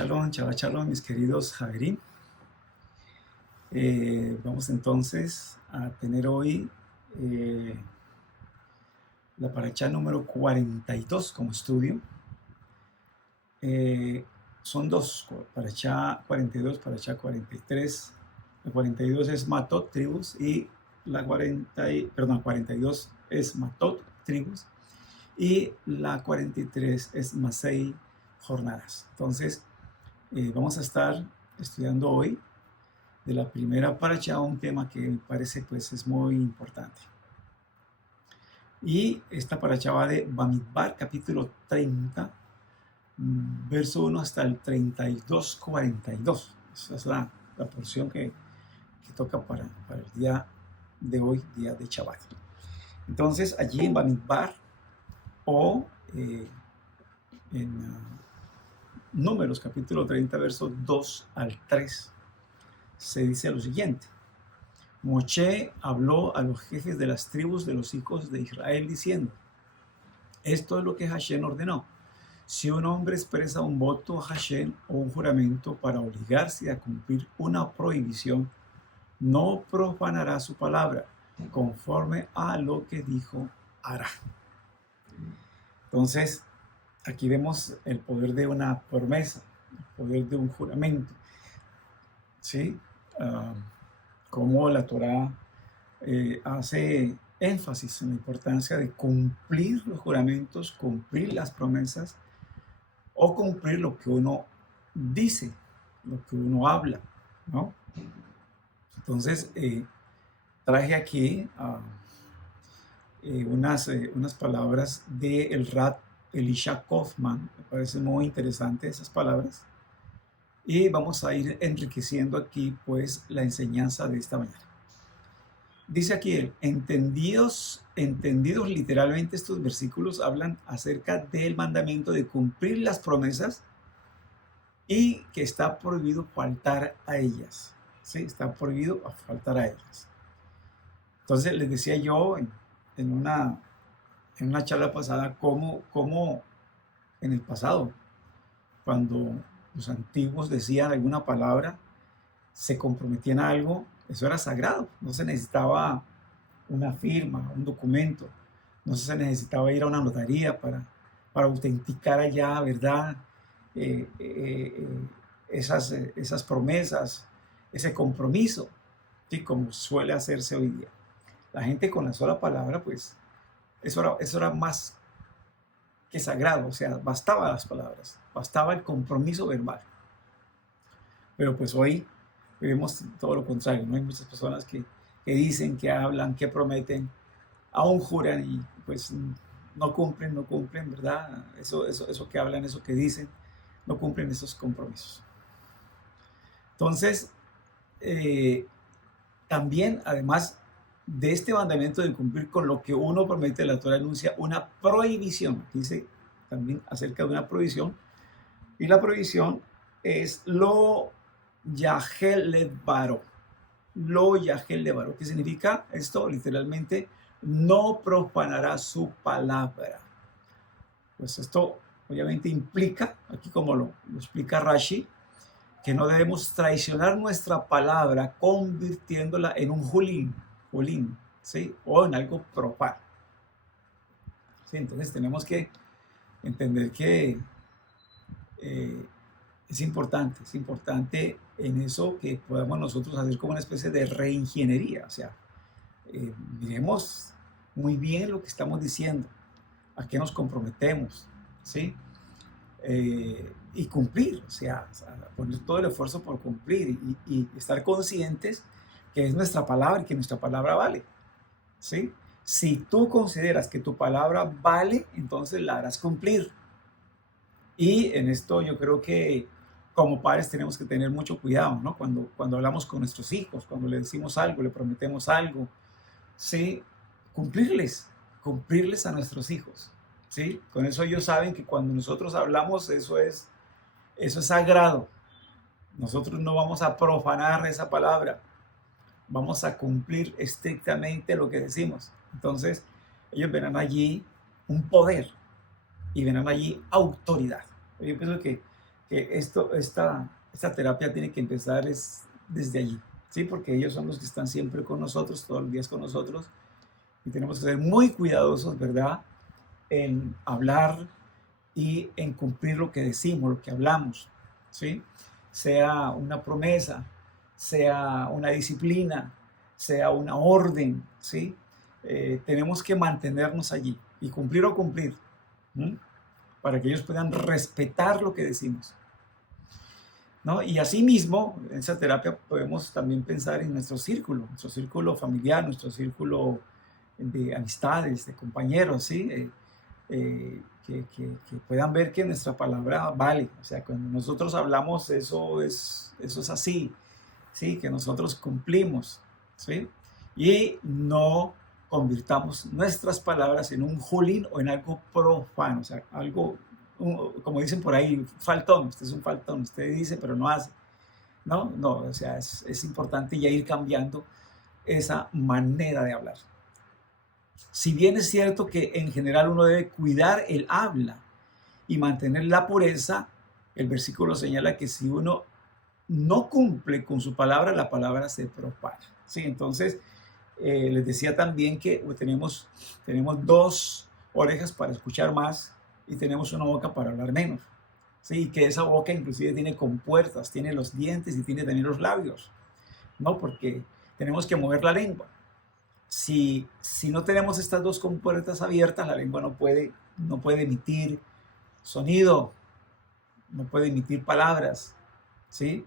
Shabbat Shalom, mis queridos Javerín. Vamos entonces a tener hoy la parashá número 42 como estudio. Son dos, parashá 42, parashá 43. La 42 es Matot, tribus, y la 42 es Matot, tribus, y la 43 es Masei, jornadas. Entonces, vamos a estar estudiando hoy de la primera parashá un tema que me parece pues es muy importante. Y esta parashá va de Bamidbar, capítulo 30, verso 1 hasta el 32-42. Esa es la porción que toca para el día de hoy, día de Shabbat. Entonces, allí en Bamidbar, o en Números, capítulo 30, versos 2 al 3, se dice lo siguiente: Moshe habló a los jefes de las tribus de los hijos de Israel diciendo: esto es lo que Hashem ordenó. Si un hombre expresa un voto a Hashem o un juramento para obligarse a cumplir una prohibición, no profanará su palabra, conforme a lo que dijo hará. Entonces, aquí vemos el poder de una promesa, el poder de un juramento, ¿sí? Cómo la Torá hace énfasis en la importancia de cumplir los juramentos, cumplir las promesas, o cumplir lo que uno dice, lo que uno habla, ¿no? Entonces, traje aquí unas palabras de el Rat Elisha Kaufman. Me parecen muy interesantes esas palabras, y vamos a ir enriqueciendo aquí pues la enseñanza de esta mañana. Dice aquí, entendidos literalmente, estos versículos hablan acerca del mandamiento de cumplir las promesas y que está prohibido faltar a ellas. Sí, está prohibido faltar a ellas. Entonces les decía yo en una charla pasada cómo en el pasado, cuando los antiguos decían alguna palabra, se comprometían a algo, eso era sagrado. No se necesitaba una firma, un documento. No se necesitaba ir a una notaría para autenticar allá, ¿verdad? Esas promesas, ese compromiso, ¿sí? Como suele hacerse hoy día. La gente con la sola palabra, pues, eso era más que sagrado. O sea, bastaba las palabras, bastaba el compromiso verbal. Pero pues hoy vemos todo lo contrario, ¿no? Hay muchas personas que dicen, que hablan, que prometen, aún juran y pues no cumplen, ¿verdad? Eso que hablan, eso que dicen, no cumplen esos compromisos. Entonces, también, además de este mandamiento de cumplir con lo que uno promete, la Torá anuncia una prohibición. Dice también acerca de una prohibición, y la prohibición es lo Yahel Levaro. Lo Yahel Levaro. ¿Qué significa esto? Literalmente, no profanará su palabra. Pues esto obviamente implica, aquí como lo explica Rashi, que no debemos traicionar nuestra palabra convirtiéndola en un julín, ¿sí? O en algo profano. ¿Sí? Entonces tenemos que entender que es importante en eso que podamos nosotros hacer como una especie de reingeniería. O sea, miremos muy bien lo que estamos diciendo, a qué nos comprometemos, ¿sí? Y cumplir, o sea, poner todo el esfuerzo por cumplir y estar conscientes que es nuestra palabra y que nuestra palabra vale, ¿sí? Si tú consideras que tu palabra vale, entonces la harás cumplir. Y en esto yo creo que como padres tenemos que tener mucho cuidado, ¿no? Cuando hablamos con nuestros hijos, cuando le decimos algo, le prometemos algo, ¿sí? Cumplirles a nuestros hijos, ¿sí? Con eso ellos saben que cuando nosotros hablamos, eso es sagrado. Nosotros no vamos a profanar esa palabra, vamos a cumplir estrictamente lo que decimos. Entonces, ellos verán allí un poder y verán allí autoridad. Yo pienso que que esta terapia tiene que empezar es desde allí, ¿sí? Porque ellos son los que están siempre con nosotros, todos los días con nosotros, y tenemos que ser muy cuidadosos, ¿verdad? En hablar y en cumplir lo que decimos, lo que hablamos, ¿sí? Sea una promesa, sea una disciplina, sea una orden, ¿sí? Tenemos que mantenernos allí y cumplir o cumplir, ¿m? Para que ellos puedan respetar lo que decimos, ¿no? Y asimismo, en esa terapia podemos también pensar en nuestro círculo familiar, nuestro círculo de amistades, de compañeros, ¿sí? Que puedan ver que nuestra palabra vale. O sea, cuando nosotros hablamos, eso es así, ¿sí? Que nosotros cumplimos, ¿sí? Y no convirtamos nuestras palabras en un julín o en algo profano, o sea, algo, como dicen por ahí, faltón, usted es un faltón, usted dice pero no hace, ¿no? No, o sea, es importante ya ir cambiando esa manera de hablar. Si bien es cierto que en general uno debe cuidar el habla y mantener la pureza, el versículo señala que si uno no cumple con su palabra, la palabra se propaga. ¿Sí? Entonces, les decía también que tenemos dos orejas para escuchar más y tenemos una boca para hablar menos. ¿Sí? Y que esa boca inclusive tiene compuertas, tiene los dientes y tiene también los labios, ¿no? Porque tenemos que mover la lengua. Si no tenemos estas dos compuertas abiertas, la lengua no puede emitir sonido, no puede emitir palabras, ¿sí?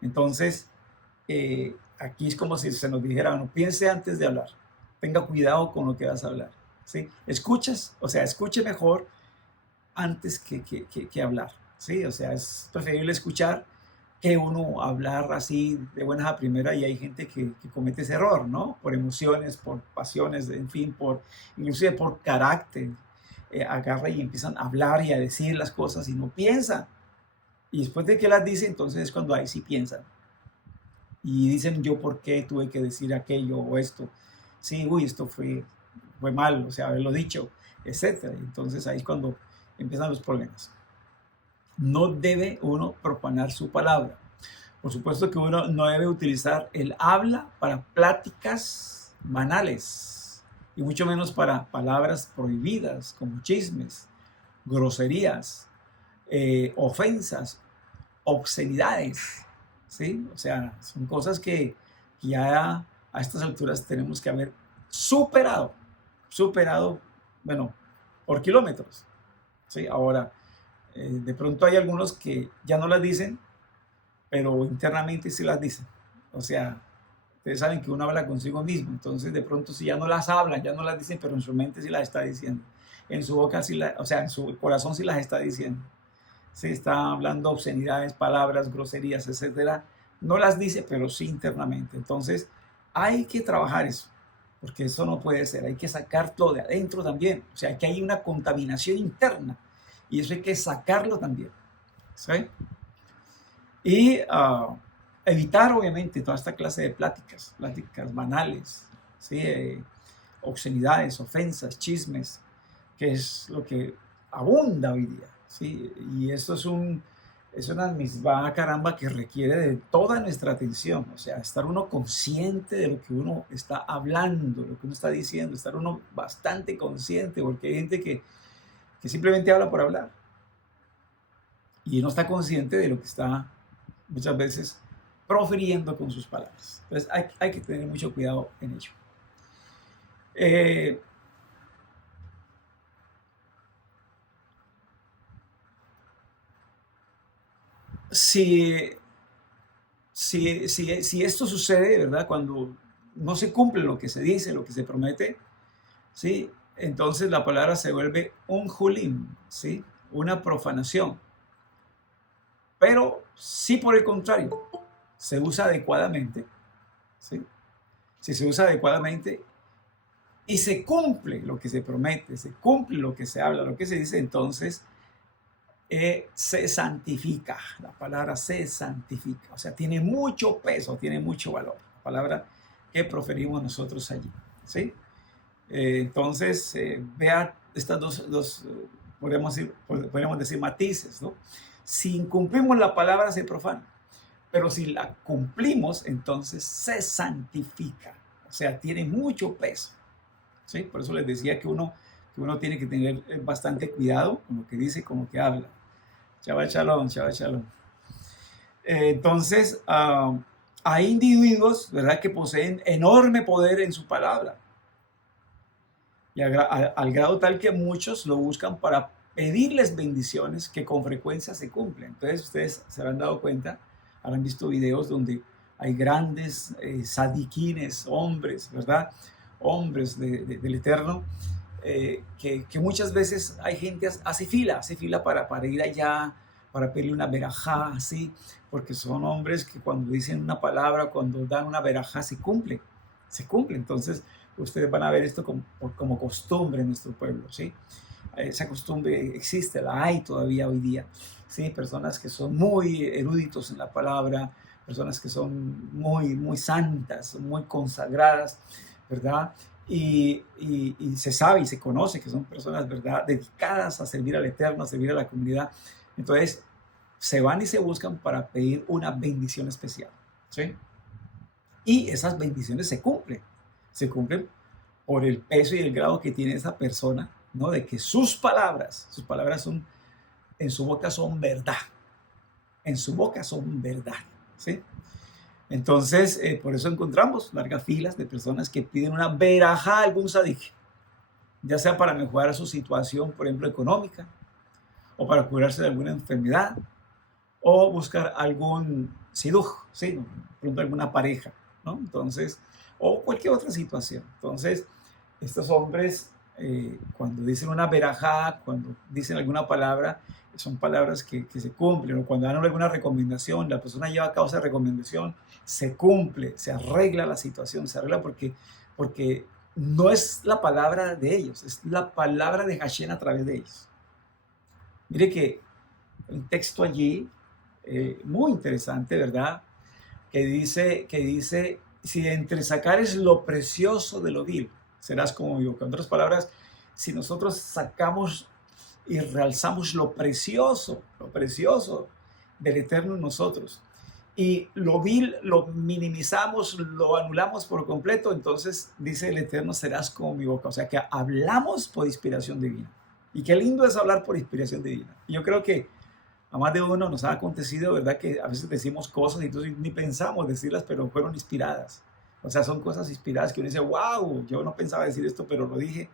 Entonces, aquí es como si se nos dijera, no, piense antes de hablar, tenga cuidado con lo que vas a hablar, ¿sí? Escuchas, o sea, escuche mejor antes que hablar, ¿sí? O sea, es preferible escuchar que uno hablar así de buenas a primera, y hay gente que comete ese error, ¿no? Por emociones, por pasiones, en fin, inclusive por carácter, agarra y empiezan a hablar y a decir las cosas y no piensan. Y después de que las dice, entonces es cuando ahí sí piensan. Y dicen, yo por qué tuve que decir aquello o esto. Sí, uy, esto fue mal, o sea, haberlo dicho, etcétera. Entonces ahí es cuando empiezan los problemas. No debe uno profanar su palabra. Por supuesto que uno no debe utilizar el habla para pláticas banales y mucho menos para palabras prohibidas como chismes, groserías, ofensas, obscenidades, ¿sí? O sea, son cosas que ya a estas alturas tenemos que haber superado, bueno, por kilómetros, ¿sí? Ahora, de pronto hay algunos que ya no las dicen, pero internamente sí las dicen. O sea, ustedes saben que uno habla consigo mismo, entonces de pronto si ya no las hablan, ya no las dicen, pero en su mente sí las está diciendo. En su boca sí o sea, en su corazón sí las está diciendo. Sí, está hablando obscenidades, palabras, groserías, etcétera. No las dice, pero sí internamente. Entonces, hay que trabajar eso, porque eso no puede ser. Hay que sacarlo de adentro también. O sea, que hay una contaminación interna y eso hay que sacarlo también. ¿Sí? Y evitar, obviamente, toda esta clase de pláticas banales, ¿sí? Obscenidades, ofensas, chismes, que es lo que abunda hoy día, ¿sí? Y esto es una misma caramba que requiere de toda nuestra atención, o sea, estar uno consciente de lo que uno está hablando, lo que uno está diciendo, estar uno bastante consciente, porque hay gente que simplemente habla por hablar y no está consciente de lo que está muchas veces profiriendo con sus palabras. Entonces hay que tener mucho cuidado en ello. Si esto sucede, ¿verdad? Cuando no se cumple lo que se dice, lo que se promete, ¿sí? Entonces la palabra se vuelve un julín, ¿sí? Una profanación. Pero si por el contrario se usa adecuadamente, ¿sí? Si se usa adecuadamente y se cumple lo que se promete, se cumple lo que se habla, lo que se dice, entonces se santifica. La palabra se santifica. O sea, tiene mucho peso, tiene mucho valor. La palabra que proferimos nosotros allí, ¿sí? Entonces, vea estas dos podríamos decir matices, ¿no? Si incumplimos la palabra se profana, pero si la cumplimos, entonces se santifica. O sea, tiene mucho peso. ¿Sí? Por eso les decía que uno tiene que tener bastante cuidado con lo que dice, con lo que habla. Shabbat shalom, Shabbat shalom. Entonces, hay individuos, ¿verdad?, que poseen enorme poder en su palabra. Y al grado tal que muchos lo buscan para pedirles bendiciones que con frecuencia se cumplen. Entonces, ustedes se habrán dado cuenta, habrán visto videos donde hay grandes sadiquines, hombres, ¿verdad?, hombres del Eterno, que muchas veces hay gente hace fila para ir allá, para pedirle una verajá, así, porque son hombres que cuando dicen una palabra, cuando dan una verajá, se cumple. Entonces, ustedes van a ver esto como costumbre en nuestro pueblo, ¿sí? Esa costumbre existe, la hay todavía hoy día, ¿sí? Personas que son muy eruditos en la palabra, personas que son muy, muy santas, muy consagradas, ¿verdad? Y se sabe y se conoce que son personas, ¿verdad?, dedicadas a servir al Eterno, a servir a la comunidad. Entonces, se van y se buscan para pedir una bendición especial, ¿sí? Y esas bendiciones se cumplen por el peso y el grado que tiene esa persona, ¿no? De que sus palabras son, en su boca son verdad, ¿sí? Entonces, por eso encontramos largas filas de personas que piden una verajá a algún sadik, ya sea para mejorar su situación, por ejemplo, económica, o para curarse de alguna enfermedad, o buscar algún siduj, ¿sí?, por ejemplo, alguna pareja, ¿no? Entonces, o cualquier otra situación. Entonces, estos hombres, cuando dicen una verajá, cuando dicen alguna palabra, son palabras que se cumplen, o cuando dan alguna recomendación, la persona lleva a cabo esa recomendación, se cumple, se arregla la situación, se arregla porque no es la palabra de ellos, es la palabra de Hashem a través de ellos. Mire que un texto allí, muy interesante, ¿verdad?, que dice, si entre sacares lo precioso de lo vil, serás como yo. En otras palabras, si nosotros sacamos y realzamos lo precioso del Eterno en nosotros, y lo vil lo minimizamos, lo anulamos por completo, entonces dice el Eterno, serás como mi boca. O sea que hablamos por inspiración divina. Y qué lindo es hablar por inspiración divina. Y yo creo que a más de uno nos ha acontecido, ¿verdad?, que a veces decimos cosas y entonces ni pensamos decirlas, pero fueron inspiradas. O sea, son cosas inspiradas que uno dice, wow, yo no pensaba decir esto, pero lo dije,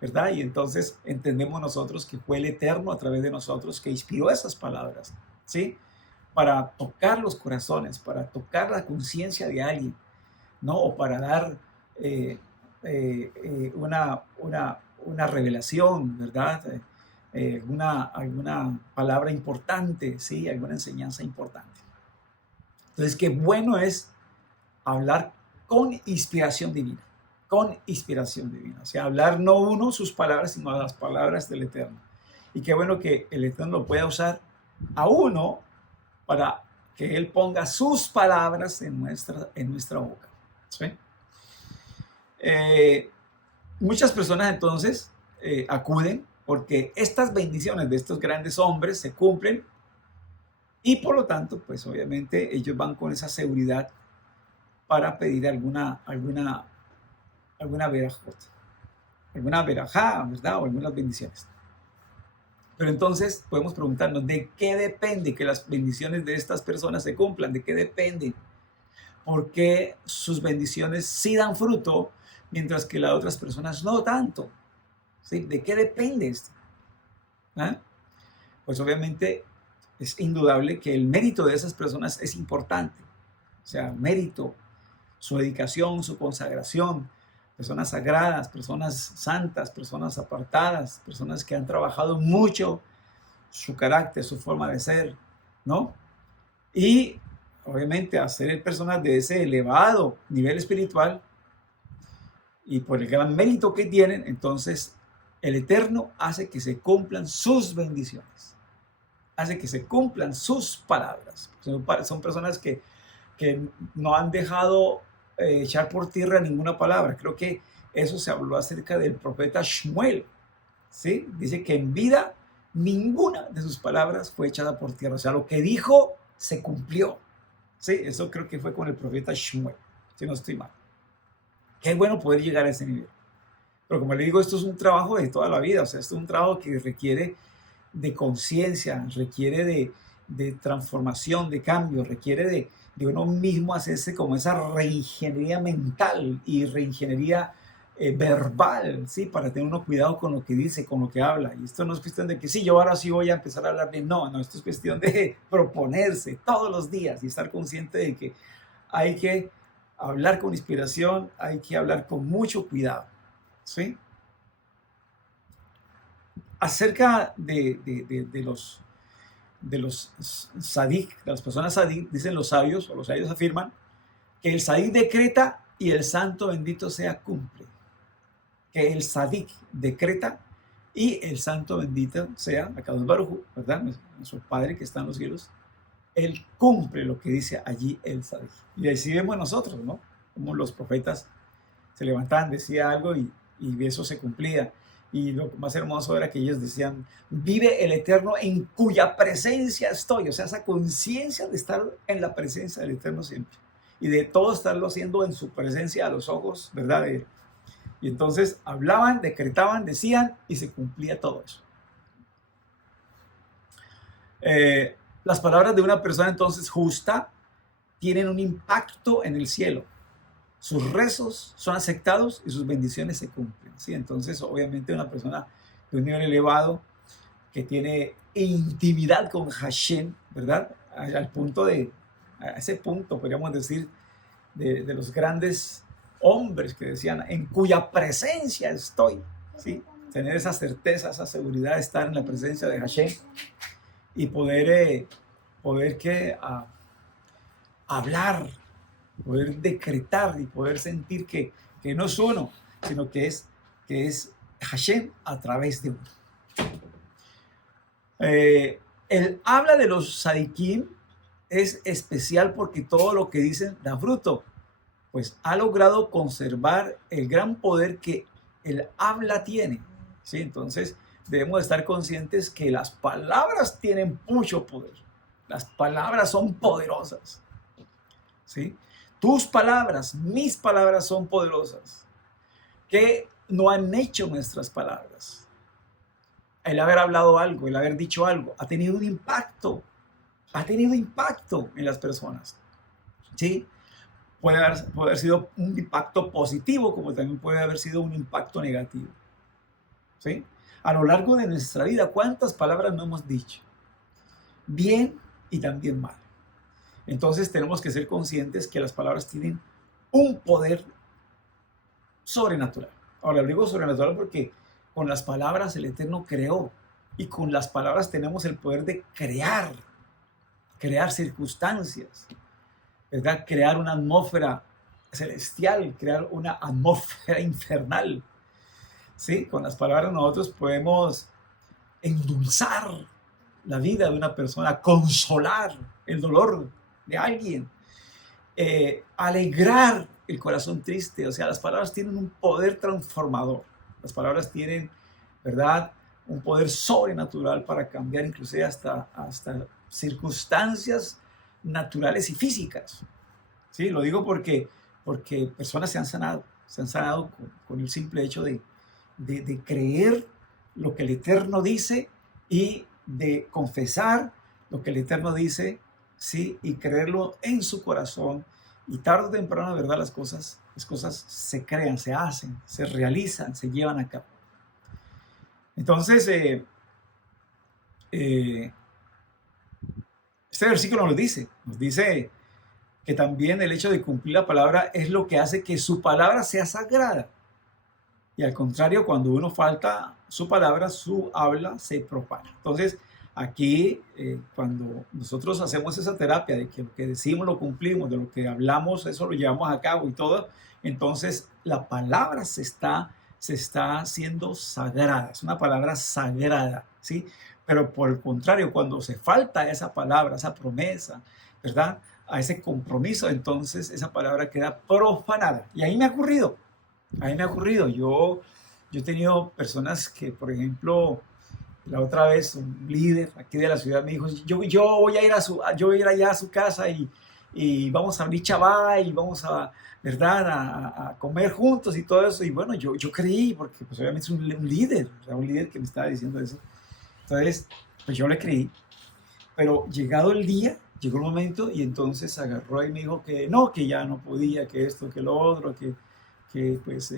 ¿verdad? Y entonces entendemos nosotros que fue el Eterno a través de nosotros que inspiró esas palabras, ¿sí?, para tocar los corazones, para tocar la conciencia de alguien, ¿no? O para dar una revelación, ¿verdad? Alguna palabra importante, ¿sí?, alguna enseñanza importante. Entonces, qué bueno es hablar con inspiración divina, o sea, hablar no uno sus palabras, sino las palabras del Eterno. Y qué bueno que el Eterno lo pueda usar a uno para que Él ponga sus palabras en nuestra boca, ¿sí? Muchas personas entonces acuden porque estas bendiciones de estos grandes hombres se cumplen y por lo tanto, pues obviamente ellos van con esa seguridad para pedir alguna verajá, ¿verdad?, o algunas bendiciones. Pero entonces podemos preguntarnos, ¿de qué depende que las bendiciones de estas personas se cumplan? ¿De qué depende? ¿Por qué sus bendiciones sí dan fruto, mientras que las otras personas no tanto? ¿Sí? ¿De qué depende esto? ¿Ah? Pues obviamente es indudable que el mérito de esas personas es importante. O sea, mérito, su dedicación, su consagración, personas sagradas, personas santas, personas apartadas, personas que han trabajado mucho su carácter, su forma de ser, ¿no? Y obviamente a ser personas de ese elevado nivel espiritual y por el gran mérito que tienen, entonces el Eterno hace que se cumplan sus bendiciones, hace que se cumplan sus palabras. Son personas que no han dejado echar por tierra ninguna palabra. Creo que eso se habló acerca del profeta Shmuel, ¿sí? Dice que en vida ninguna de sus palabras fue echada por tierra. O sea, lo que dijo se cumplió. Sí, eso creo que fue con el profeta Shmuel, si no estoy mal. Qué bueno poder llegar a ese nivel. Pero como le digo, esto es un trabajo de toda la vida. O sea, esto es un trabajo que requiere de conciencia, requiere de transformación, de cambio, requiere de uno mismo hacerse como esa reingeniería mental y reingeniería verbal, ¿sí? Para tener uno cuidado con lo que dice, con lo que habla. Y esto no es cuestión de que sí, yo ahora sí voy a empezar a hablar bien. No, esto es cuestión de proponerse todos los días y estar consciente de que hay que hablar con inspiración, hay que hablar con mucho cuidado, ¿sí? Acerca de los sadik, de las personas sadik, dicen los sabios, o los sabios afirman, que el sadik decreta y el santo bendito sea cumple. Que el sadik decreta y el santo bendito sea, Akadosh Baruj Hu, ¿verdad? Nuestro Padre que está en los cielos, él cumple lo que dice allí el sadik. Y así vemos nosotros, ¿no? Como los profetas se levantaban, decía algo y eso se cumplía. Y lo más hermoso era que ellos decían, vive el Eterno en cuya presencia estoy. O sea, esa conciencia de estar en la presencia del Eterno siempre. Y de todo estarlo haciendo en su presencia a los ojos, ¿verdad? Y entonces hablaban, decretaban, decían y se cumplía todo eso. Las palabras de una persona entonces justa tienen un impacto en el cielo. Sus rezos son aceptados y sus bendiciones se cumplen, ¿sí? Entonces, obviamente, una persona de un nivel elevado que tiene intimidad con Hashem, ¿verdad? A ese punto, podríamos decir, de los grandes hombres que decían, en cuya presencia estoy, ¿sí? Tener esa certeza, esa seguridad de estar en la presencia de Hashem y poder hablar, poder decretar y poder sentir que no es uno, sino que es Hashem a través de uno. El habla de los sadikim es especial porque todo lo que dicen da fruto, pues ha logrado conservar el gran poder que el habla tiene, ¿sí? Entonces debemos estar conscientes que las palabras tienen mucho poder. Las palabras son poderosas, ¿sí? Tus palabras, mis palabras son poderosas. ¿Qué no han hecho nuestras palabras? El haber hablado algo, el haber dicho algo, ha tenido un impacto. Ha tenido impacto en las personas. ¿Sí? Puede haber sido un impacto positivo, como también puede haber sido un impacto negativo. ¿Sí? A lo largo de nuestra vida, ¿cuántas palabras no hemos dicho? Bien y también mal. Entonces tenemos que ser conscientes que las palabras tienen un poder sobrenatural. Ahora digo sobrenatural porque con las palabras el Eterno creó y con las palabras tenemos el poder de crear circunstancias, ¿verdad? Crear una atmósfera celestial, crear una atmósfera infernal. ¿Sí? Con las palabras nosotros podemos endulzar la vida de una persona, consolar el dolor de alguien, alegrar el corazón triste. O sea, las palabras tienen un poder transformador. Las palabras tienen, ¿verdad?, un poder sobrenatural para cambiar inclusive hasta circunstancias naturales y físicas. ¿Sí? Lo digo porque personas se han sanado con el simple hecho de creer lo que el Eterno dice y de confesar lo que el Eterno dice, ¿sí? Y creerlo en su corazón. Y tarde o temprano, ¿verdad? Las cosas se crean, se hacen, se realizan, se llevan a cabo. Entonces, este versículo nos dice que también el hecho de cumplir la palabra es lo que hace que su palabra sea sagrada. Y al contrario, cuando uno falta su palabra, su habla se profana. Entonces, aquí, cuando nosotros hacemos esa terapia de que lo que decimos lo cumplimos, de lo que hablamos, eso lo llevamos a cabo y todo, entonces la palabra se está haciendo sagrada. Es una palabra sagrada, ¿sí? Pero por el contrario, cuando se falta esa palabra, esa promesa, ¿verdad?, a ese compromiso, entonces esa palabra queda profanada. Y ahí me ha ocurrido. Yo he tenido personas que, por ejemplo, La otra vez un líder aquí de la ciudad me dijo, yo voy a ir yo voy a ir allá a su casa y vamos a abrir chabá y vamos a, ¿verdad? A comer juntos y todo eso. Y bueno, yo creí, porque pues obviamente es un líder, o sea, un líder que me estaba diciendo eso. Entonces, pues yo le creí. Pero llegado el día, llegó el momento y entonces agarró y me dijo que no, que ya no podía, que esto, que lo otro, pues,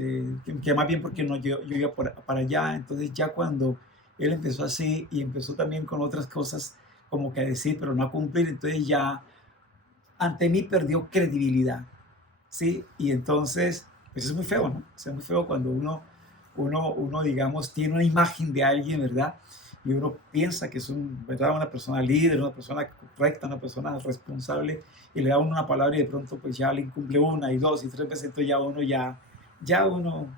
que más bien porque no, yo iba para allá. Entonces ya cuando él empezó así y empezó también con otras cosas como que a decir, pero no a cumplir, entonces ya ante mí perdió credibilidad, ¿sí? Y entonces, pues es muy feo, ¿no? O sea, es muy feo cuando uno, digamos, tiene una imagen de alguien, ¿verdad? Y uno piensa que es ¿verdad? Una persona líder, una persona correcta, una persona responsable, y le da uno una palabra y de pronto pues ya le incumple una y dos y tres veces, entonces ya uno,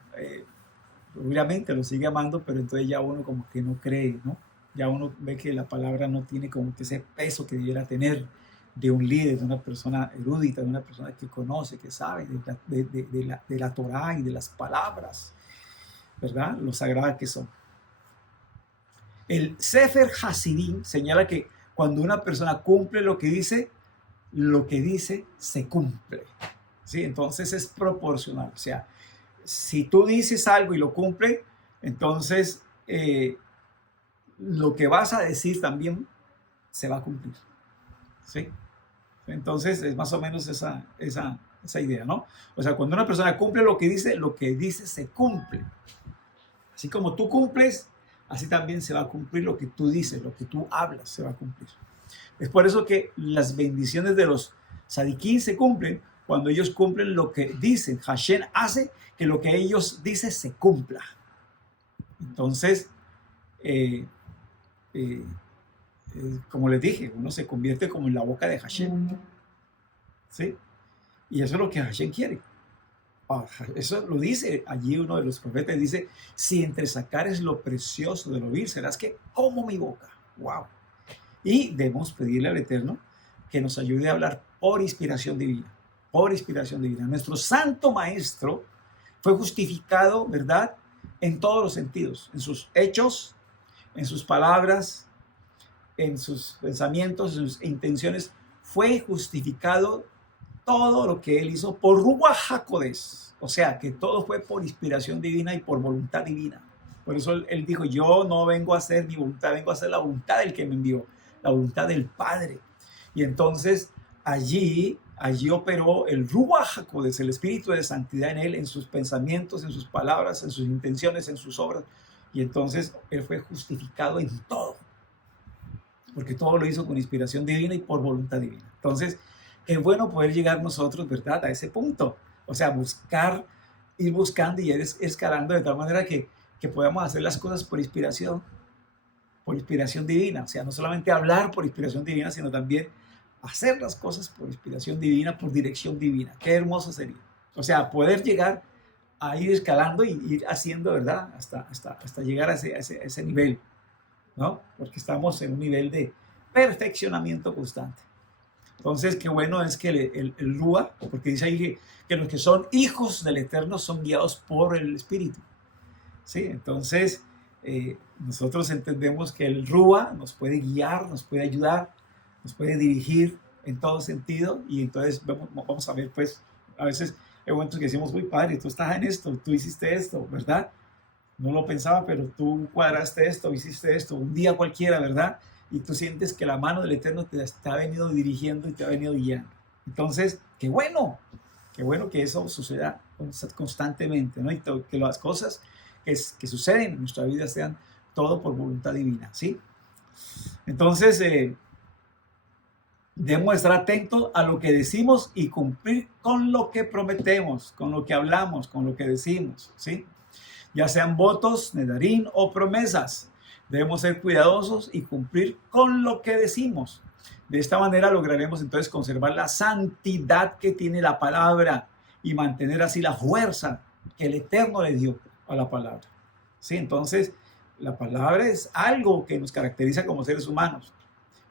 obviamente lo sigue amando, pero entonces ya uno como que no cree, ¿no? Ya uno ve que la palabra no tiene como que ese peso que debiera tener de un líder, de una persona erudita, de una persona que conoce, que sabe de la Torá y de las palabras, ¿verdad? Lo sagradas que son. El Sefer Hasidim señala que cuando una persona cumple lo que dice se cumple, ¿sí? Entonces es proporcional. O sea, si tú dices algo y lo cumple, entonces lo que vas a decir también se va a cumplir, ¿sí? Entonces es más o menos esa idea, ¿no? O sea, cuando una persona cumple lo que dice se cumple. Así como tú cumples, así también se va a cumplir lo que tú dices, lo que tú hablas, se va a cumplir. Es por eso que las bendiciones de los sadiquín se cumplen cuando ellos cumplen lo que dicen. Hashem hace que lo que ellos dicen se cumpla. Entonces, como les dije, uno se convierte como en la boca de Hashem, ¿sí? Y eso es lo que Hashem quiere. Eso lo dice allí uno de los profetas, dice, si entre sacares lo precioso del oír, serás que como mi boca. Wow. Y debemos pedirle al Eterno que nos ayude a hablar por inspiración divina, por inspiración divina. Nuestro santo maestro fue justificado, ¿verdad? En todos los sentidos, en sus hechos, en sus palabras, en sus pensamientos, en sus intenciones. Fue justificado todo lo que él hizo por Ruach HaKodesh, o sea, que todo fue por inspiración divina y por voluntad divina. Por eso él dijo, yo no vengo a hacer mi voluntad, vengo a hacer la voluntad del que me envió, la voluntad del Padre. Y entonces allí operó el Ruach HaKodesh, el Espíritu de Santidad en él, en sus pensamientos, en sus palabras, en sus intenciones, en sus obras. Y entonces él fue justificado en todo, porque todo lo hizo con inspiración divina y por voluntad divina. Entonces, es bueno poder llegar nosotros, ¿verdad?, a ese punto. O sea, ir buscando y ir escalando de tal manera que podamos hacer las cosas por inspiración divina. O sea, no solamente hablar por inspiración divina, sino también hacer las cosas por inspiración divina, por dirección divina. Qué hermoso sería. O sea, poder llegar a ir escalando y ir haciendo, ¿verdad?, hasta llegar a ese nivel, ¿no? Porque estamos en un nivel de perfeccionamiento constante. Entonces, qué bueno es que el Rúa, porque dice ahí que los que son hijos del Eterno son guiados por el Espíritu. ¿Sí? Entonces, nosotros entendemos que el Rúa nos puede guiar, nos puede ayudar, nos puede dirigir en todo sentido. Y entonces vamos a ver, pues, a veces hay momentos que decimos, uy, padre, tú estás en esto, tú hiciste esto, ¿verdad? No lo pensaba, pero tú cuadraste esto, hiciste esto, un día cualquiera, ¿verdad? Y tú sientes que la mano del Eterno te ha venido dirigiendo y te ha venido guiando. Entonces, qué bueno que eso suceda constantemente, ¿no? Y que las cosas que suceden en nuestra vida sean todo por voluntad divina, ¿sí? Entonces, debemos estar atentos a lo que decimos y cumplir con lo que prometemos, con lo que hablamos, con lo que decimos, ¿sí? Ya sean votos, nedarín o promesas. Debemos ser cuidadosos y cumplir con lo que decimos. De esta manera lograremos entonces conservar la santidad que tiene la palabra y mantener así la fuerza que el Eterno le dio a la palabra. ¿Sí? Entonces, la palabra es algo que nos caracteriza como seres humanos.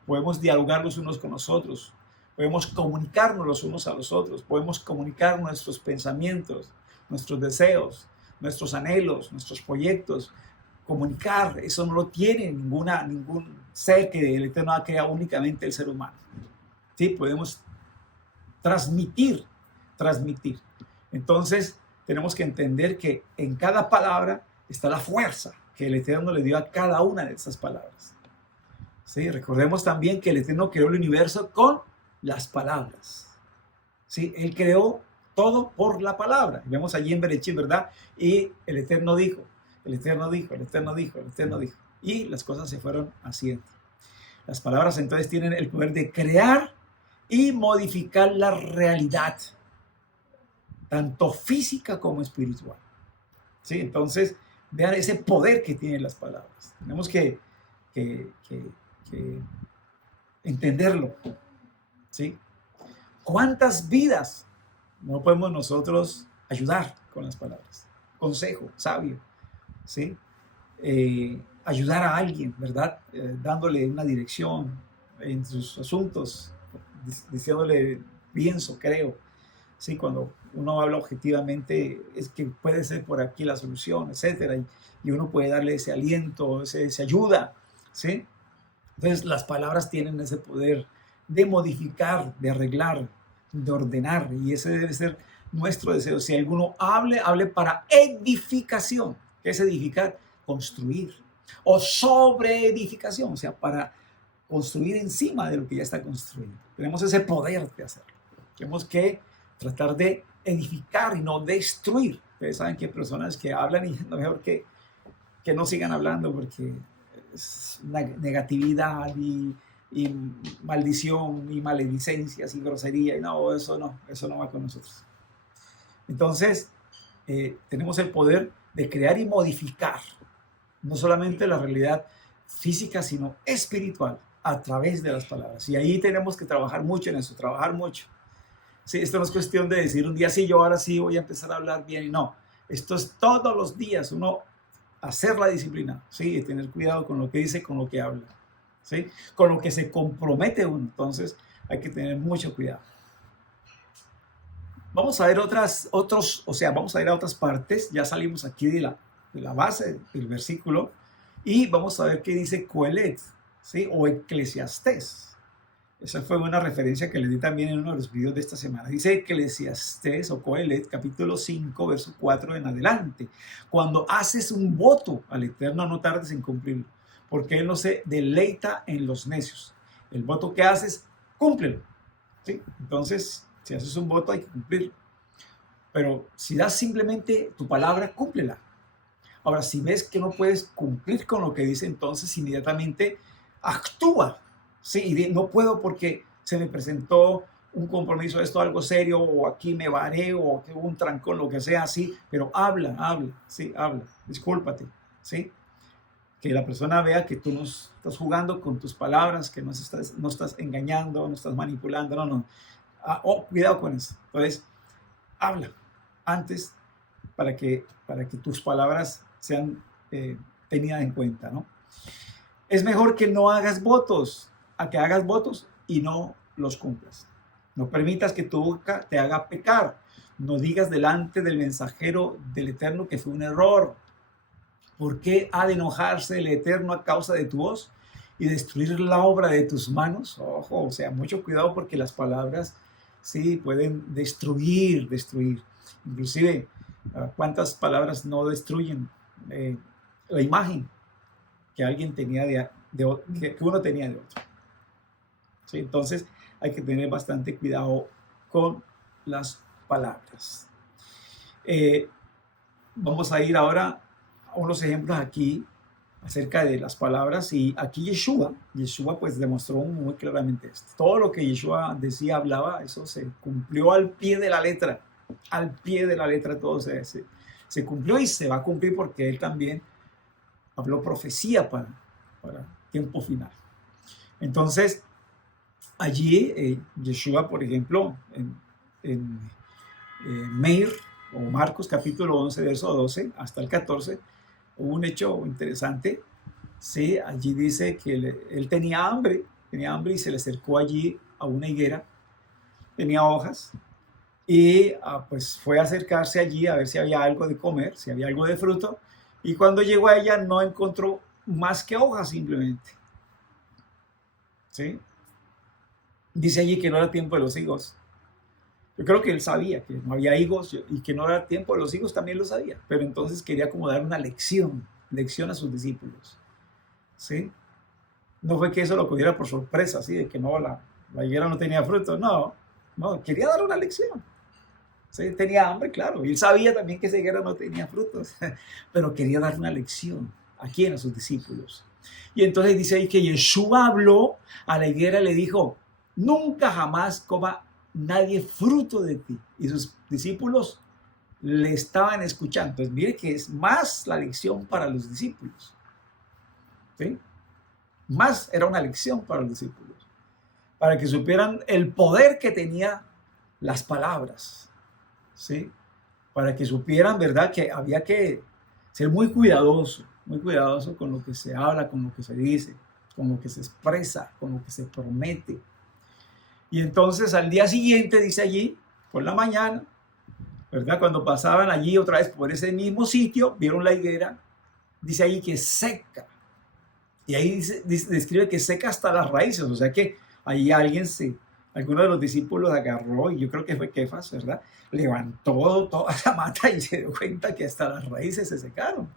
Podemos dialogar los unos con los otros, podemos comunicarnos los unos a los otros, podemos comunicar nuestros pensamientos, nuestros deseos, nuestros anhelos, nuestros proyectos, comunicar. Eso no lo tiene ningún ser que el Eterno ha creado, únicamente el ser humano. ¿Sí? Podemos transmitir. Entonces, tenemos que entender que en cada palabra está la fuerza que el Eterno le dio a cada una de esas palabras. ¿Sí? Recordemos también que el Eterno creó el universo con las palabras. ¿Sí? Él creó todo por la palabra. Vemos allí en Berechit, ¿verdad? Y el Eterno dijo, el Eterno dijo, el Eterno dijo, el Eterno dijo. Y las cosas se fueron haciendo. Las palabras entonces tienen el poder de crear y modificar la realidad, tanto física como espiritual. ¿Sí? Entonces, vean ese poder que tienen las palabras. Tenemos que entenderlo. ¿Sí? ¿Cuántas vidas no podemos nosotros ayudar con las palabras? Consejo sabio, ¿sí? Ayudar a alguien, ¿verdad? Dándole una dirección en sus asuntos, diciéndole pienso, creo. ¿Sí? Cuando uno habla objetivamente, es que puede ser por aquí la solución, etcétera, y uno puede darle ese aliento, esa ayuda, ¿sí? Entonces las palabras tienen ese poder de modificar, de arreglar, de ordenar, y ese debe ser nuestro deseo. Si alguno hable para edificación. ¿Qué es edificar? Construir. O sobre edificación, o sea, para construir encima de lo que ya está construido. Tenemos ese poder de hacerlo. Tenemos que tratar de edificar y no destruir. Ustedes saben que hay personas que hablan y es mejor que no sigan hablando, porque es negatividad y maldición y maledicencias y grosería, y no, eso no va con nosotros. Entonces, tenemos el poder de crear y modificar no solamente la realidad física, sino espiritual, a través de las palabras. Y ahí tenemos que trabajar mucho en eso, trabajar mucho. Sí, esto no es cuestión de decir un día sí, yo ahora sí voy a empezar a hablar bien. No, esto es todos los días, uno hacer la disciplina, ¿sí? Y tener cuidado con lo que dice, con lo que habla, ¿sí? Con lo que se compromete uno. Entonces hay que tener mucho cuidado. Vamos a ver vamos a ir a otras partes. Ya salimos aquí de la base del versículo y vamos a ver qué dice Coelet, ¿sí? O Eclesiastés. Esa fue una referencia que le di también en uno de los videos de esta semana. Dice Eclesiastés o Coelet, capítulo 5, verso 4 en adelante. Cuando haces un voto al Eterno, no tardes en cumplirlo, porque Él no se deleita en los necios. El voto que haces, cúmplelo, ¿sí? Entonces, si haces un voto, hay que cumplirlo. Pero si das simplemente tu palabra, cúmplela. Ahora, si ves que no puedes cumplir con lo que dice, entonces inmediatamente actúa. Sí, no puedo porque se me presentó un compromiso, esto algo serio, o aquí me varé, o que hubo un trancón, lo que sea, sí, pero habla, sí, habla, discúlpate, sí. Que la persona vea que tú no estás jugando con tus palabras, que no estás engañando, no estás manipulando, no. Cuidado con eso. Entonces, habla antes para que tus palabras sean tenidas en cuenta, ¿no? Es mejor que no hagas votos a que hagas votos y no los cumplas. No permitas que tu boca te haga pecar. No digas delante del mensajero del Eterno que fue un error. ¿Por qué ha de enojarse el Eterno a causa de tu voz y destruir la obra de tus manos? Ojo, o sea, mucho cuidado, porque las palabras sí pueden destruir. Inclusive, ¿cuántas palabras no destruyen la imagen que alguien tenía que uno tenía de otro? ¿Sí? Entonces hay que tener bastante cuidado con las palabras. Vamos a ir ahora a unos ejemplos aquí acerca de las palabras, y aquí Yeshua pues demostró muy claramente esto. Todo lo que Yeshua decía, hablaba, eso se cumplió al pie de la letra. Al pie de la letra todo se cumplió, y se va a cumplir porque él también habló profecía para tiempo final. Entonces, allí Yeshua, por ejemplo, en Meir o Marcos capítulo 11, verso 12 hasta el 14, hubo un hecho interesante. Sí, allí dice que él tenía hambre y se le acercó allí a una higuera, tenía hojas, y pues fue a acercarse allí a ver si había algo de comer, si había algo de fruto, Y cuando llegó a ella no encontró más que hojas simplemente. ¿Sí? Dice allí que no era tiempo de los higos. Yo creo que él sabía que no había higos y que no era tiempo de los higos, también lo sabía. Pero entonces quería como dar una lección a sus discípulos. ¿Sí? No fue que eso lo cogiera por sorpresa, así de que no, la higuera no tenía fruto. No, quería dar una lección. ¿Sí? Tenía hambre, claro. Y él sabía también que esa higuera no tenía frutos. Pero quería dar una lección. ¿A quién? A sus discípulos. Y entonces dice ahí que Yeshua habló a la higuera y le dijo, nunca jamás coma nadie fruto de ti. Y sus discípulos le estaban escuchando. Entonces mire que es más la lección para los discípulos. ¿Sí? Más era una lección para los discípulos. Para que supieran el poder que tenía las palabras. ¿Sí? Para que supieran, ¿verdad?, que había que ser muy cuidadoso con lo que se habla, con lo que se dice, con lo que se expresa, con lo que se promete. Y entonces al día siguiente, dice allí, por la mañana, ¿verdad?, cuando pasaban allí otra vez por ese mismo sitio, vieron la higuera, dice ahí que seca. Y ahí describe que seca hasta las raíces, o sea que ahí alguno de los discípulos agarró, y yo creo que fue Kefas, ¿verdad?, levantó toda esa mata y se dio cuenta que hasta las raíces se secaron.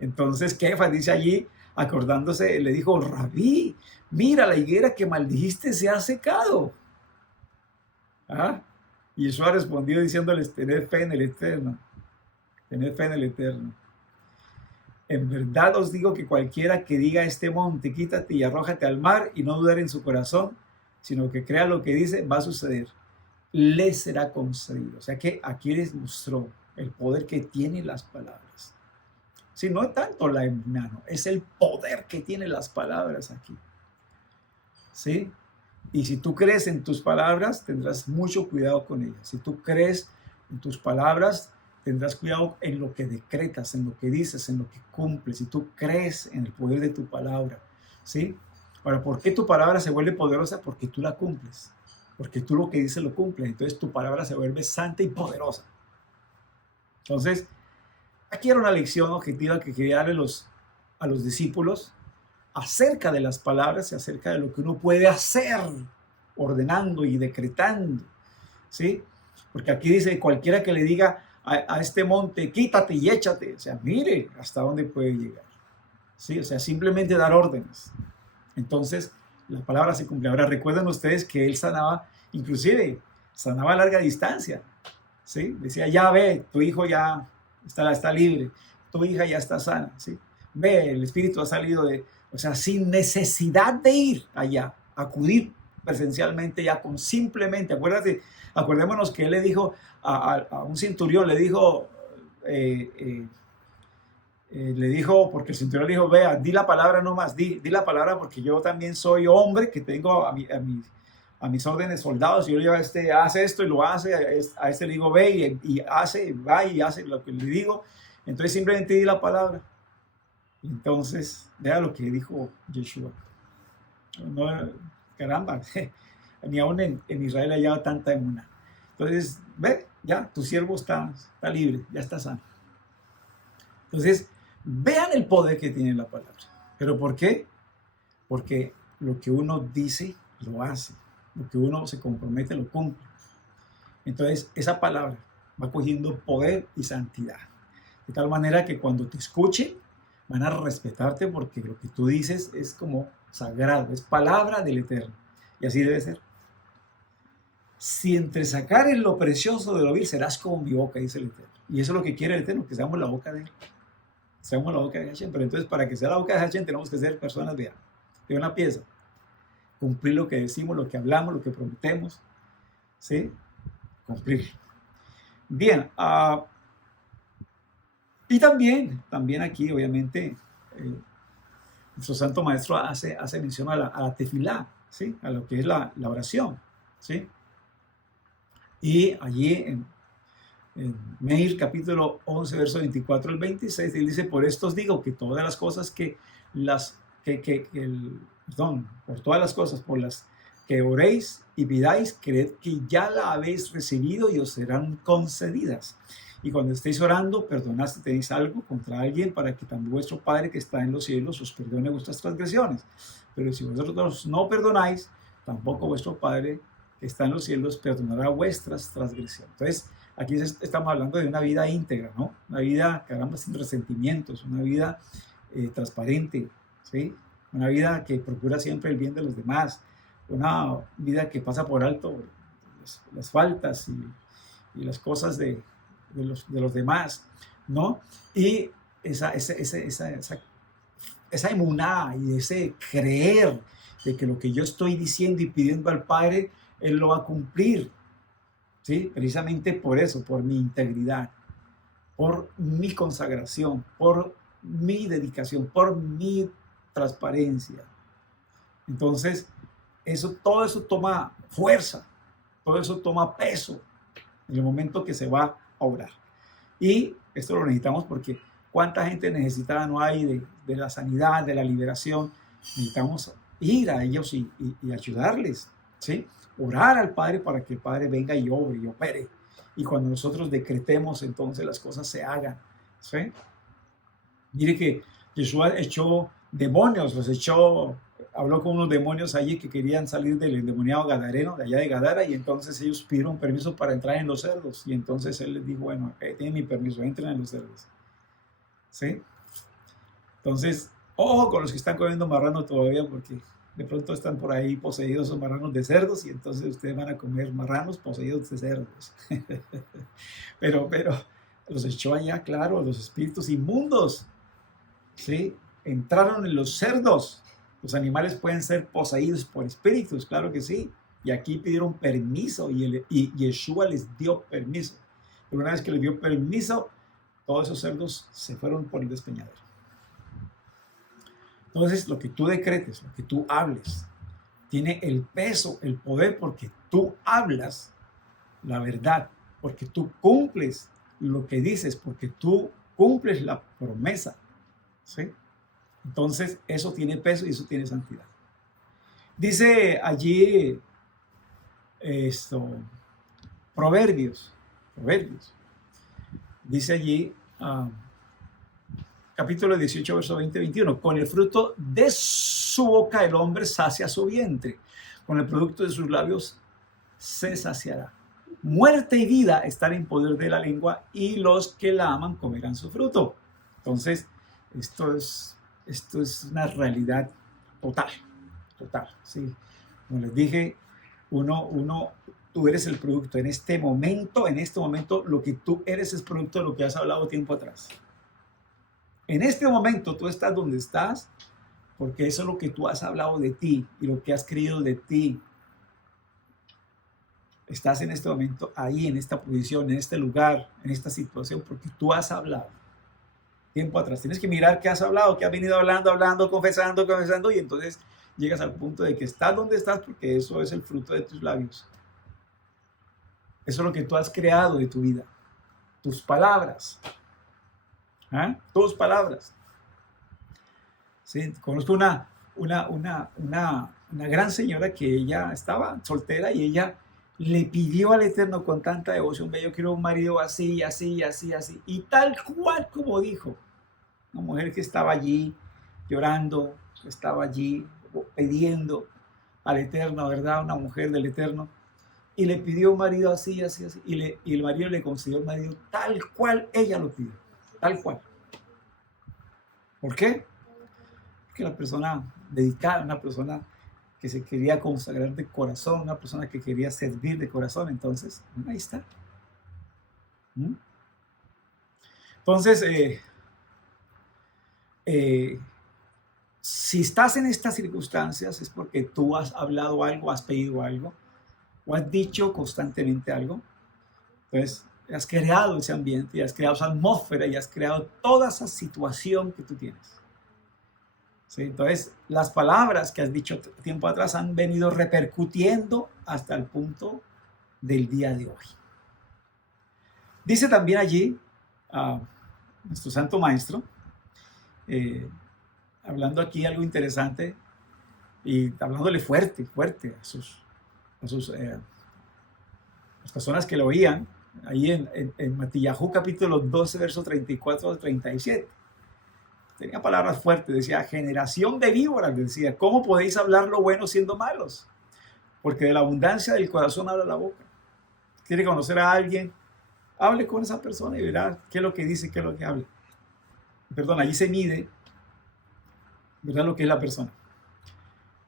Entonces Kefas dice allí, acordándose, le dijo, Rabí, mira, la higuera que maldijiste se ha secado. ¿Ah? Y Yeshua respondió diciéndoles, tened fe en el Eterno, tened fe en el Eterno. En verdad os digo que cualquiera que diga a este monte, quítate y arrójate al mar, y no dudar en su corazón, sino que crea lo que dice, va a suceder. Le será concedido. O sea que aquí les mostró el poder que tienen las palabras. Si no es tanto la emuná, es el poder que tienen las palabras aquí. ¿Sí? Y si tú crees en tus palabras, tendrás mucho cuidado con ellas. Si tú crees en tus palabras, tendrás cuidado en lo que decretas, en lo que dices, en lo que cumples. Si tú crees en el poder de tu palabra, ¿sí? Ahora, ¿por qué tu palabra se vuelve poderosa? Porque tú la cumples. Porque tú lo que dices lo cumples. Entonces tu palabra se vuelve santa y poderosa. Entonces, aquí era una lección objetiva que quería darle a los discípulos acerca de las palabras y acerca de lo que uno puede hacer ordenando y decretando. ¿Sí? Porque aquí dice, cualquiera que le diga a este monte, quítate y échate. O sea, mire hasta dónde puede llegar. ¿Sí? O sea, simplemente dar órdenes. Entonces, la palabra se cumple. Ahora, recuerden ustedes que él sanaba, inclusive, sanaba a larga distancia. ¿Sí? Decía, ya ve, tu hijo ya está libre, tu hija ya está sana. ¿Sí? Ve, el espíritu ha salido o sea, sin necesidad de ir allá, acudir presencialmente ya con simplemente, acordémonos que él le dijo a un centurión, le dijo, porque el centurión le dijo, vea, di la palabra nomás, di la palabra porque yo también soy hombre que tengo a mis órdenes soldados, y yo le digo hace esto y lo hace, a este le digo ve y va y hace lo que le digo, entonces simplemente di la palabra. Entonces, vea lo que dijo Yeshua. No, caramba, ni aún en Israel haya tanta emuná. Entonces, ve, ya, tu siervo está libre, ya está sano. Entonces, vean el poder que tiene la palabra. ¿Pero por qué? Porque lo que uno dice, lo hace. Lo que uno se compromete, lo cumple. Entonces, esa palabra va cogiendo poder y santidad. De tal manera que cuando te escuchen, van a respetarte porque lo que tú dices es como sagrado, es palabra del Eterno. Y así debe ser. Si entre sacares lo precioso de lo vil, serás como mi boca, dice el Eterno. Y eso es lo que quiere el Eterno, que seamos la boca de él. Seamos la boca de Hashem. Pero entonces, para que sea la boca de Hashem, tenemos que ser personas de una pieza. Cumplir lo que decimos, lo que hablamos, lo que prometemos. ¿Sí? Cumplir. Bien. Y también aquí, obviamente, nuestro Santo Maestro hace mención a la tefilá, ¿sí? A lo que es la oración, ¿sí? Y allí en Meir, capítulo 11, verso 24 al 26, él dice, por esto os digo que todas las cosas por todas las cosas por las que oréis y pidáis, creed que ya la habéis recibido y os serán concedidas. Y cuando estéis orando, perdonad si tenéis algo contra alguien, para que también vuestro Padre que está en los cielos os perdone vuestras transgresiones. Pero si vosotros no perdonáis, tampoco vuestro Padre que está en los cielos perdonará vuestras transgresiones. Entonces, aquí estamos hablando de una vida íntegra, ¿no? Una vida, caramba, sin resentimientos, una vida transparente, ¿sí? Una vida que procura siempre el bien de los demás, una vida que pasa por alto las faltas y las cosas de los demás, ¿no? Y esa emuná y ese creer de que lo que yo estoy diciendo y pidiendo al Padre, Él lo va a cumplir, ¿sí? Precisamente por eso, por mi integridad, por mi consagración, por mi dedicación, por mi transparencia. Entonces, todo eso toma fuerza, todo eso toma peso en el momento que se va a orar. Y esto lo necesitamos porque cuánta gente necesitada no hay de la sanidad, de la liberación. Necesitamos ir a ellos y ayudarles, ¿sí? Orar al Padre para que el Padre venga y obre y opere. Y cuando nosotros decretemos, entonces las cosas se hagan, ¿sí? Mire que Jesús echó demonios, habló con unos demonios allí que querían salir del endemoniado gadareno, de allá de Gadara, y entonces ellos pidieron permiso para entrar en los cerdos. Y entonces él les dijo, bueno, tienen mi permiso, entren en los cerdos, ¿sí? Entonces, ojo con los que están comiendo marrano todavía, porque de pronto están por ahí poseídos esos marranos de cerdos, y entonces ustedes van a comer marranos poseídos de cerdos. pero los echó allá, claro, los espíritus inmundos, ¿sí? Entraron en los cerdos. Los animales pueden ser poseídos por espíritus, claro que sí. Y aquí pidieron permiso y Yeshua les dio permiso. Pero una vez que les dio permiso, todos esos cerdos se fueron por el despeñadero. Entonces, lo que tú decretes, lo que tú hables, tiene el peso, el poder, porque tú hablas la verdad, porque tú cumples lo que dices, porque tú cumples la promesa, ¿sí? Entonces, eso tiene peso y eso tiene santidad. Dice allí Proverbios. Dice allí, capítulo 18, verso 20-21. Con el fruto de su boca el hombre sacia su vientre. Con el producto de sus labios se saciará. Muerte y vida están en poder de la lengua y los que la aman comerán su fruto. Entonces, esto es una realidad total, ¿sí? Como les dije, tú eres el producto. En este momento, lo que tú eres es producto de lo que has hablado tiempo atrás. En este momento tú estás donde estás porque eso es lo que tú has hablado de ti y lo que has creído de ti. Estás en este momento ahí, en esta posición, en este lugar, en esta situación, porque tú has hablado tiempo atrás. Tienes que mirar qué has hablado, qué has venido hablando, confesando, y entonces llegas al punto de que estás donde estás porque eso es el fruto de tus labios. Eso es lo que tú has creado de tu vida. Tus palabras. Tus palabras. Sí, conozco una gran señora que ella estaba soltera y ella le pidió al Eterno con tanta devoción: yo quiero un marido así, así, así, así. Y tal cual como dijo. Una mujer que estaba allí llorando, estaba allí pidiendo al Eterno, ¿verdad? Una mujer del Eterno. Y le pidió un marido así, así, así. Y el marido le concedió el marido tal cual ella lo pidió. Tal cual. ¿Por qué? Porque la persona dedicada, una persona que se quería consagrar de corazón, una persona que quería servir de corazón. Entonces, ahí está. Entonces, si estás en estas circunstancias es porque tú has hablado algo, has pedido algo, o has dicho constantemente algo. Entonces, has creado ese ambiente, y has creado esa atmósfera, y has creado toda esa situación que tú tienes. ¿Sí? Entonces, las palabras que has dicho tiempo atrás han venido repercutiendo hasta el punto del día de hoy. Dice también allí nuestro Santo Maestro, hablando aquí algo interesante y hablándole fuerte a las personas que lo oían, ahí en Matillahu capítulo 12, verso 34 al 37. Tenía palabras fuertes, decía, generación de víboras, decía, ¿cómo podéis hablar lo bueno siendo malos? Porque de la abundancia del corazón habla la boca. Quiere conocer a alguien, hable con esa persona y verá qué es lo que dice, qué es lo que habla. Perdón, allí se mide, ¿verdad? Lo que es la persona.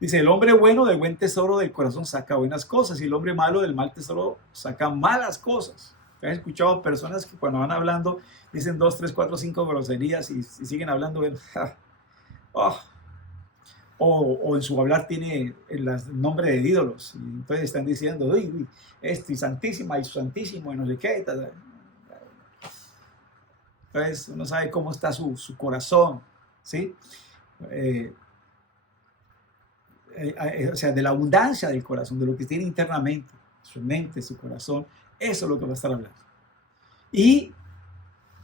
Dice, el hombre bueno del buen tesoro del corazón saca buenas cosas y el hombre malo del mal tesoro saca malas cosas. ¿Has escuchado personas que cuando van hablando dicen 2, 3, 4, 5 groserías y siguen hablando? Oh, o en su hablar tiene el nombre de ídolos. Y entonces están diciendo, uy, esto y santísima y santísimo y no sé qué. Entonces uno sabe cómo está su corazón, ¿sí? O sea, de la abundancia del corazón, de lo que tiene internamente, su mente, su corazón, eso es lo que va a estar hablando. Y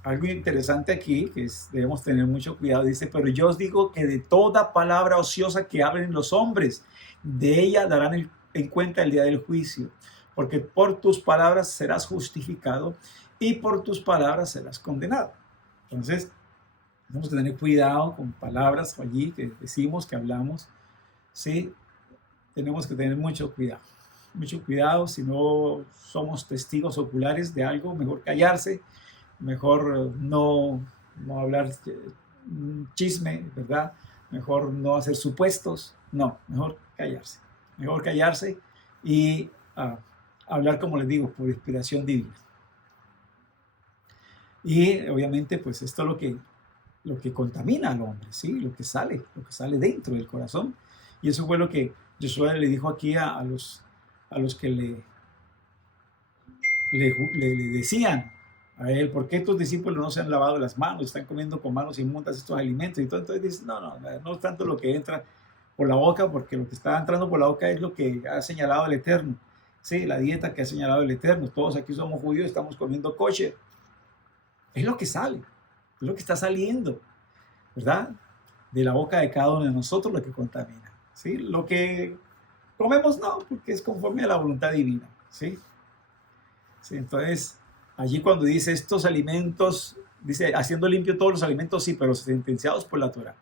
algo interesante aquí, debemos tener mucho cuidado, dice, pero yo os digo que de toda palabra ociosa que hablen los hombres, de ella darán en cuenta el día del juicio, porque por tus palabras serás justificado y por tus palabras serás condenado. Entonces, tenemos que tener cuidado con palabras allí que decimos, que hablamos, ¿sí? Tenemos que tener mucho cuidado, si no somos testigos oculares de algo, mejor callarse, mejor no hablar chisme, ¿verdad? Mejor no hacer supuestos, no, mejor callarse y hablar, como les digo, por inspiración divina. Y obviamente, pues esto es lo que contamina al hombre, ¿sí? Lo que sale dentro del corazón. Y eso fue lo que Josué le dijo aquí a los que le decían a él, ¿por qué tus discípulos no se han lavado las manos? Están comiendo con manos inmundas estos alimentos. Y todo, entonces dice, no es tanto lo que entra por la boca, porque lo que está entrando por la boca es lo que ha señalado el Eterno. Sí, la dieta que ha señalado el Eterno. Todos aquí somos judíos, estamos comiendo kosher. Es lo que sale, es lo que está saliendo, ¿verdad? De la boca de cada uno de nosotros lo que contamina, ¿sí? Lo que comemos no, porque es conforme a la voluntad divina, ¿sí? Sí, entonces, allí cuando dice estos alimentos, dice haciendo limpio todos los alimentos, sí, pero sentenciados por la Torah.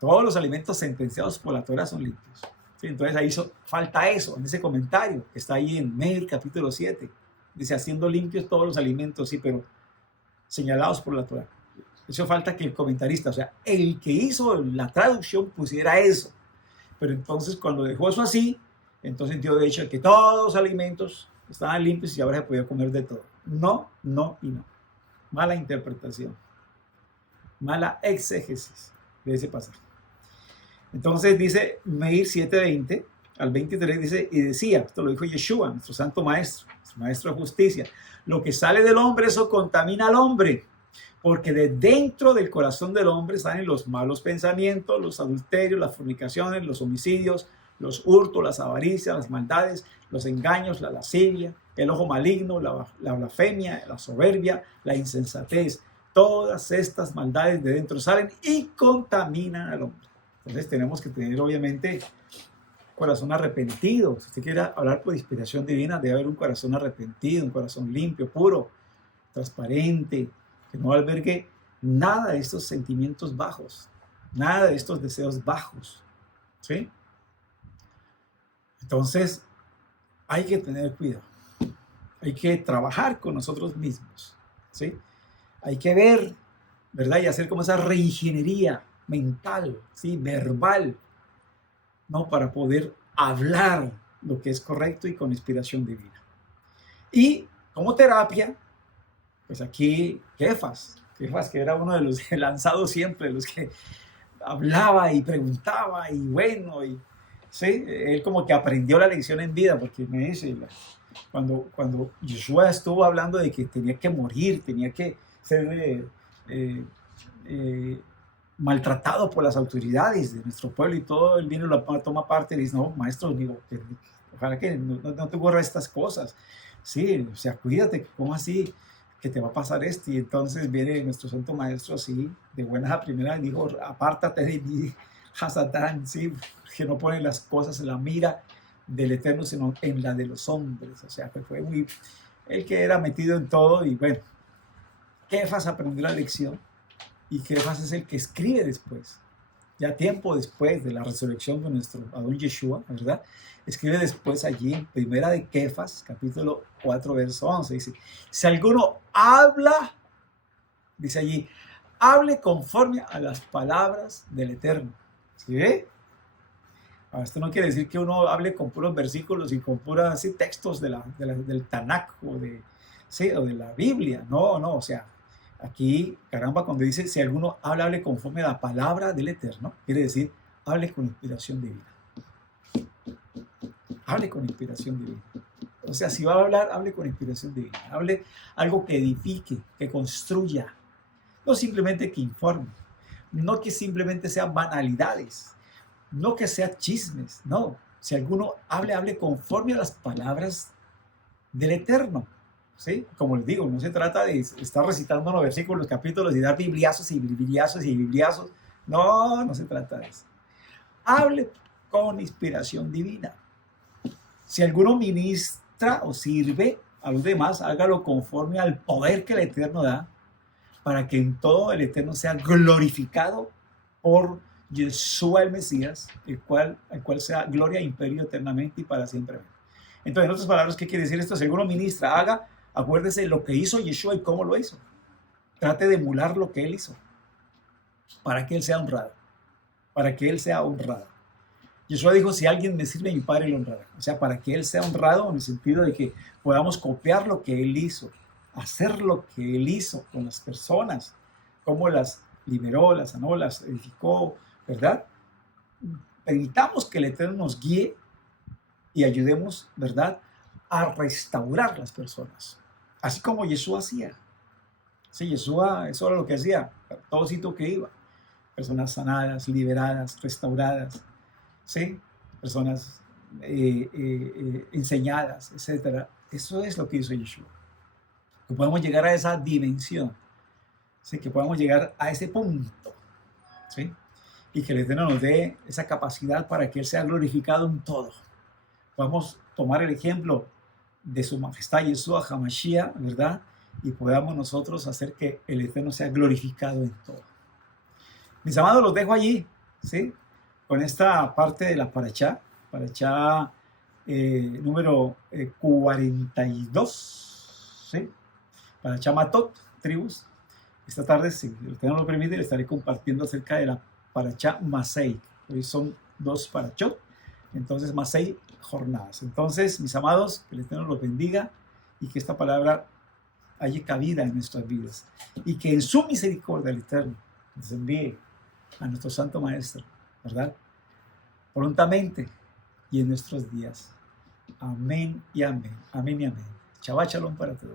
Todos los alimentos sentenciados por la Torah son limpios. ¿Sí? Entonces ahí falta eso, en ese comentario que está ahí en Meir capítulo 7. Dice haciendo limpios todos los alimentos, sí, pero señalados por la Torah. Eso falta que el comentarista, o sea, el que hizo la traducción pusiera eso. Pero entonces cuando dejó eso así, entonces dio de hecho que todos los alimentos estaban limpios y ahora se podía comer de todo. No, no y no. Mala interpretación. Mala exégesis de ese pasaje. Entonces dice Meir 7:20 al 23, dice, y decía, esto lo dijo Yeshua, nuestro santo maestro, nuestro maestro de justicia, lo que sale del hombre, eso contamina al hombre, porque de dentro del corazón del hombre salen los malos pensamientos, los adulterios, las fornicaciones, los homicidios, los hurtos, las avaricias, las maldades, los engaños, la lascivia, el ojo maligno, la blasfemia, la soberbia, la insensatez. Todas estas maldades de dentro salen y contaminan al hombre. Entonces tenemos que tener obviamente corazón arrepentido. Si usted quiere hablar por inspiración divina, debe haber un corazón arrepentido, un corazón limpio, puro, transparente, que no albergue nada de estos sentimientos bajos, nada de estos deseos bajos, ¿sí? Entonces, hay que tener cuidado, hay que trabajar con nosotros mismos, ¿sí? Hay que ver, ¿verdad? Y hacer como esa reingeniería mental, ¿sí? Verbal, ¿no? Para poder hablar lo que es correcto y con inspiración divina. Y como terapia, pues aquí Kefas, que era uno de los lanzados siempre, los que hablaba y preguntaba y bueno, y sí, él como que aprendió la lección en vida, porque me dice, cuando Josué estuvo hablando de que tenía que morir, tenía que ser maltratado por las autoridades de nuestro pueblo y todo, él viene y toma parte y dice, no, maestro, digo, ojalá que no te ocurra estas cosas, sí, o sea, cuídate, ¿cómo así? Que te va a pasar esto. Y entonces viene nuestro santo maestro así, de buenas a primeras, y dijo, apártate de mí, Hasatán, sí, que no pone las cosas en la mira del Eterno, sino en la de los hombres. O sea, que fue muy, el que era metido en todo. Y bueno, Kefas aprendió la lección y Kefas es el que escribe después, ya tiempo después de la resurrección de nuestro Adón Yeshua, ¿verdad? Escribe después allí en Primera de Kefas, capítulo 4, verso 11, dice, si alguno habla, dice allí, hable conforme a las palabras del Eterno. ¿Sí ve? Ahora, esto no quiere decir que uno hable con puros versículos y con puros así, textos del Tanakh ¿sí? O de la Biblia. No, no, o sea, aquí, caramba, cuando dice si alguno habla, hable conforme a la palabra del Eterno, quiere decir, hable con inspiración divina. Hable con inspiración divina. O sea, si va a hablar, hable con inspiración divina. Hable algo que edifique, que construya. No simplemente que informe. No que simplemente sean banalidades. No que sean chismes. No. Si alguno hable conforme a las palabras del Eterno. ¿Sí? Como les digo, no se trata de estar recitando los versículos, capítulos y dar bibliazos y bibliazos y bibliazos. No, no se trata de eso. Hable con inspiración divina. Si alguno ministra o sirve a los demás, hágalo conforme al poder que el Eterno da, para que en todo el Eterno sea glorificado por Yeshua el Mesías, al cual sea gloria e imperio eternamente y para siempre. Entonces, en otras palabras, ¿qué quiere decir esto? Si alguno ministra, acuérdese lo que hizo Yeshua y cómo lo hizo. Trate de emular lo que él hizo, para que él sea honrado. Para que él sea honrado. Yeshua dijo, si alguien me sirve, mi Padre lo honrará. O sea, para que él sea honrado en el sentido de que podamos copiar lo que él hizo, hacer lo que él hizo con las personas, cómo las liberó, las sanó, las edificó, ¿verdad? Permitamos que el Eterno nos guíe y ayudemos, ¿verdad?, a restaurar las personas. Así como Yeshua hacía. Sí, Yeshua, eso era lo que hacía, a todo sitio que iba. Personas sanadas, liberadas, restauradas. ¿Sí? Personas enseñadas, etc. Eso es lo que hizo Yeshua. Que podamos llegar a esa dimensión, ¿sí? Que podamos llegar a ese punto, ¿sí? Y que el Eterno nos dé esa capacidad para que Él sea glorificado en todo. Podamos tomar el ejemplo de su majestad Yeshua HaMashiach, ¿verdad? Y podamos nosotros hacer que el Eterno sea glorificado en todo. Mis amados, los dejo allí, ¿sí? Con esta parte de la Parashá número 42, ¿sí? Parashá Matot, tribus. Esta tarde, si el Eterno lo permite, le estaré compartiendo acerca de la Parashá Masei. Hoy son 2 parashot, entonces Masei, jornadas. Entonces, mis amados, que el Eterno los bendiga y que esta palabra haya cabida en nuestras vidas. Y que en su misericordia el Eterno nos envíe a nuestro Santo Maestro, ¿verdad? Prontamente y en nuestros días. Amén y amén. Amén y amén. Shabbat shalom para todos.